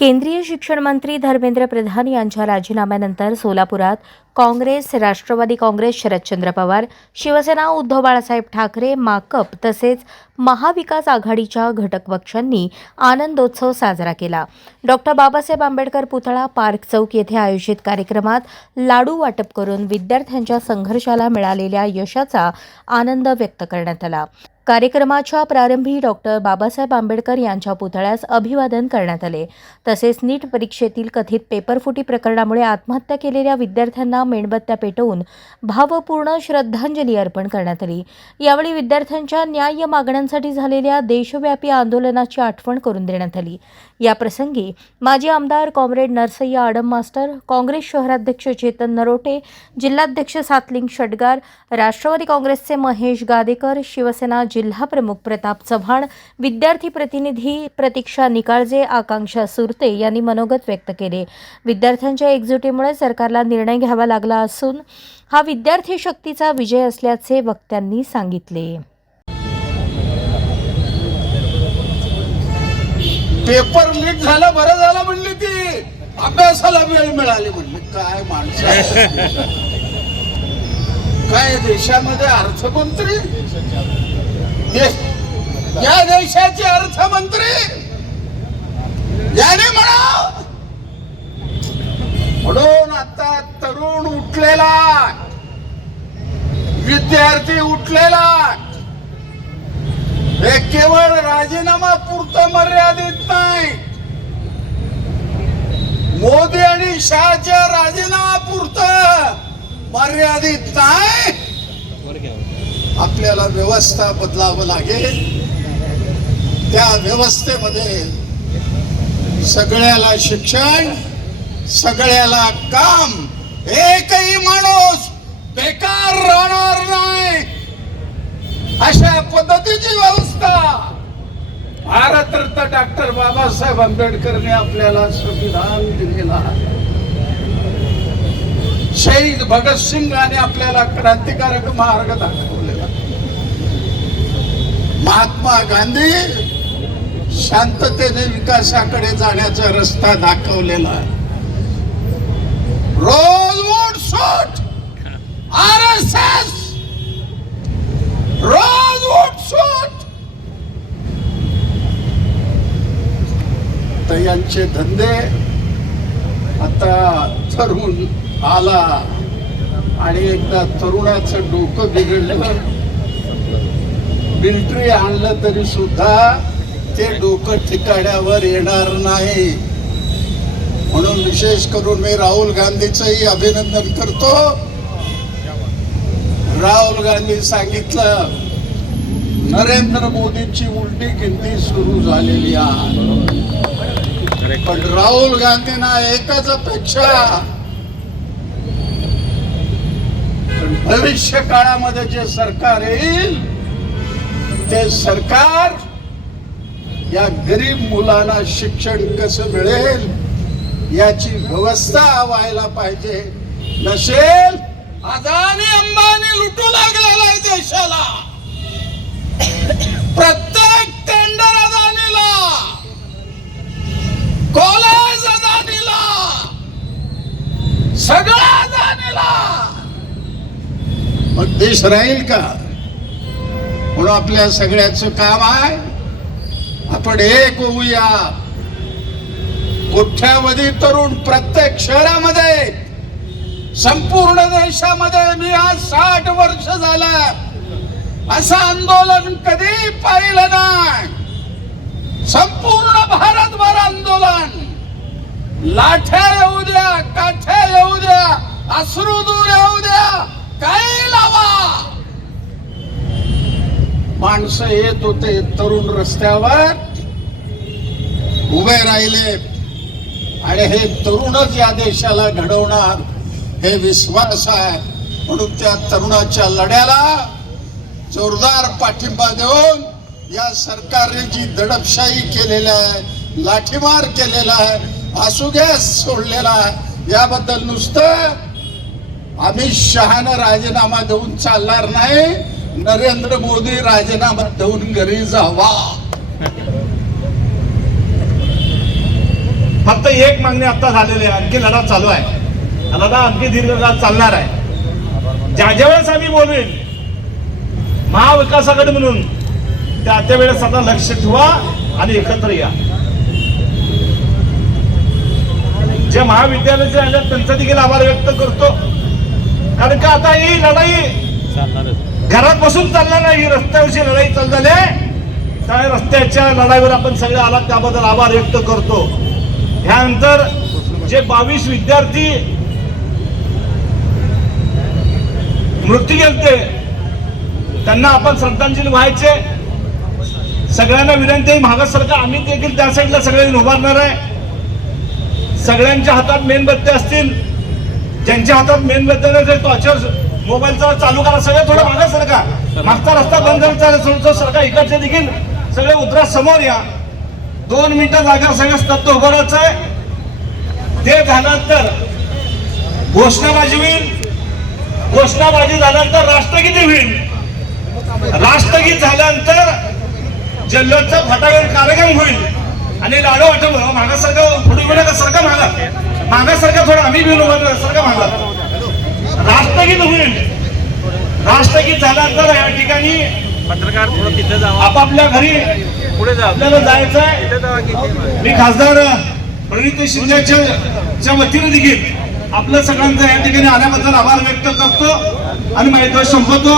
केंद्रीय शिक्षण मंत्री धर्मेंद्र प्रधान यांच्या राजीनाम्यानंतर सोलापुरात काँग्रेस, राष्ट्रवादी काँग्रेस शरदचंद्र पवार, शिवसेना उद्धव बाळासाहेब ठाकरे, माकप तसेच महाविकास आघाडीच्या घटक पक्षांनी आनंदोत्सव साजरा केला. डॉक्टर बाबासाहेब आंबेडकर पुतळा पार्क चौक येथे आयोजित कार्यक्रमात लाडू वाटप करून विद्यार्थ्यांच्या संघर्षाला मिळालेल्या यशाचा आनंद व्यक्त करण्यात आला. कार्यक्रमाच्या प्रारंभी डॉक्टर बाबासाहेब आंबेडकर यांच्या पुतळ्यास अभिवादन करण्यात आले. तसेच नीट परीक्षेतील कथित पेपरफुटी प्रकरणामुळे आत्महत्या केलेल्या विद्यार्थ्यांना मेणबत्त्या पेटवून भावपूर्ण श्रद्धांजली अर्पण करण्यात आली. यावेळी विद्यार्थ्यांच्या न्याय्य मागण्यांसाठी झालेल्या देशव्यापी आंदोलनाची आठवण करून देण्यात आली. याप्रसंगी माजी आमदार कॉम्रेड नरसय्या आडम मास्टर, काँग्रेस शहराध्यक्ष चेतन नरोटे, जिल्हाध्यक्ष सातलिंग षटगार, राष्ट्रवादी काँग्रेसचे महेश गादेकर, शिवसेना जिल्हा प्रमुख प्रताप चव्हाण, विद्यार्थी प्रतिनिधी प्रतीक्षा निकाळजे, आकांक्षा सुरते यांनी मनोगत व्यक्त केले. विद्यार्थ्यांच्या एकजुटीमुळे सरकारला निर्णय घ्यावा लागला असून हा विद्यार्थी शक्तीचा विजय असल्याचे वक्त्यांनी सांगितले. पेपर लीक झाला, बरं झालं म्हणली ती, अभ्यासाला वेळ मिळाली म्हणली. काय माणसं, काय देशामध्ये अर्थमंत्री, या देशाचे अर्थमंत्री याने म्हणून आता तरुण उठलेला, विद्यार्थी उठलेला, हे केवळ राजीनामा पुरतं मर्यादित नाही, मोदी आणि शहाच्या राजीनामा पुरतं मर्यादित नाही. आपल्याला व्यवस्था बदलावं लागेल. त्या व्यवस्थेमध्ये सगळ्याला शिक्षण, सगळ्याला काम, एकही माणूस बेकार राहणार नाही, अशा पद्धतीची व्यवस्था भारतरत्न डॉक्टर बाबासाहेब आंबेडकरने आपल्याला संविधान दिलेला आहे. शहीद भगतसिंगाने आपल्याला क्रांतिकारक मार्ग दाखवलेला. महात्मा गांधी शांततेने विकासाकडे जाण्याचा रस्ता दाखवलेला. रोजवूड सूट RSS, रोजवूड सूट, तर यांचे धंदे आता तरुण आला आणि एकदा तरुणाचं डोकं बिघडलं, मिलिटरी आणलं तरी सुद्धा ते डोकं ठिकाण्यावर येणार नाही. म्हणून विशेष करून मी राहुल गांधीचंही अभिनंदन करतो. राहुल गांधी सांगितलं नरेंद्र मोदींची उलटी गिनती सुरू झालेली आहे, पण राहुल गांधींना एकच अपेक्षा, भविष्य काळामध्ये जे सरकार येईल ते सरकार या गरीब मुलांना शिक्षण कसं मिळेल याची व्यवस्था व्हायला पाहिजे. नसेल अदानी अंबानी लुटू लागलेला आहे देशाला. प्रत्येक टेंडर अदानीला, कॉलेज अदानीला, सगळं अदानीला. मग देश राहील का? म्हणून आपल्या सगळ्याचं काम आहे आपण एक होऊया. कोट्यावधी तरुण प्रत्येक शहरामध्ये, संपूर्ण देशामध्ये मी आज 60 वर्ष झालं असं आंदोलन कधी पाहिलं नाही. संपूर्ण भारतभर आंदोलन, लाठ्या येऊ द्या, काठ्या येऊ द्या, अश्रूधूर येऊ द्या, काही लावा. माणसं येत होते, तरुण रस्त्यावर उभे राहिले आणि हे तरुणच या देशाला घडवणार हे विश्वास आहे. म्हणून त्या तरुणाच्या लढ्याला जोरदार पाठिंबा देऊन या सरकारने जी दडपशाही केलेली आहे, लाठीमार केलेला आहे, आसुगॅस सोडलेला आहे, याबद्दल नुसतं अमित शहानं राजीनामा देऊन चालणार नाही. नरेंद्र मोदी राजीनामा देऊन घरी जावा. फक्त एक मागणी आता झालेली आहे, आणखी लढा चालू आहे, लढा आणखी दीर्घकाळ चालणार आहे. ज्या वेळेस आम्ही बोलवेन महाविकास आघाडी म्हणून त्या वेळेस आता लक्ष ठेवा आणि एकत्र या. जे महाविद्यालयाचे आहेत त्यांचा देखील आभार व्यक्त करतो, कारण का आता ही लढाई घरात बसून चालणार नाही, ही रस्त्यावरची लढाई चालली आहे. त्या रस्त्याच्या लढाईवर आपण सगळे आलात त्याबद्दल आभार व्यक्त करतो. ह्यानंतर जे 22 विद्यार्थी मृत्यू गेलते त्यांना आपण श्रद्धांजली व्हायचे. सगळ्यांना विनंती आहे, मागं सरकार आम्ही देखील त्या साईडला सगळ्यांनी उभारणार आहे. सगळ्यांच्या हातात मेणबत्त्या असतील, ज्यांच्या हातात मेणबत्त्या नसेल टॉर्चर मोबाईलचा चालू करा. सगळं थोडं मागं सरका, मागचा रस्ता बंद करायचा सरकार, इकडचे देखील सगळे उतरा, समोर या. 2 मिनिटं जागा सगळं स्तब्ध उभं राहायचं आहे. ते झाल्यानंतर घोषणाबाजी होईल, घोषणाबाजी झाल्यानंतर राष्ट्रगीत होईल, राष्ट्रगीत झाल्यानंतर जल्लोषचा फटाक्यावर कार्यक्रम होईल आणि लाडू वाटव मागासारखं पुढे गेलं सारखं मागासारखं थोडं आम्ही घेऊन सारखं मागा राष्ट्रगीत होईल. राष्ट्रगीत झाल्यानंतर या ठिकाणी पत्रकार थोडं तिथे जावा, आपापल्या घरी पुढे जा, आपल्याला जायचं आहे. तिथे जावा की मी खासदार प्रणित शिंदेच्या वतीने देखील आपलं सगळ्यांचं या ठिकाणी आल्याबद्दल आभार व्यक्त करतो आणि माहिती संपवतो.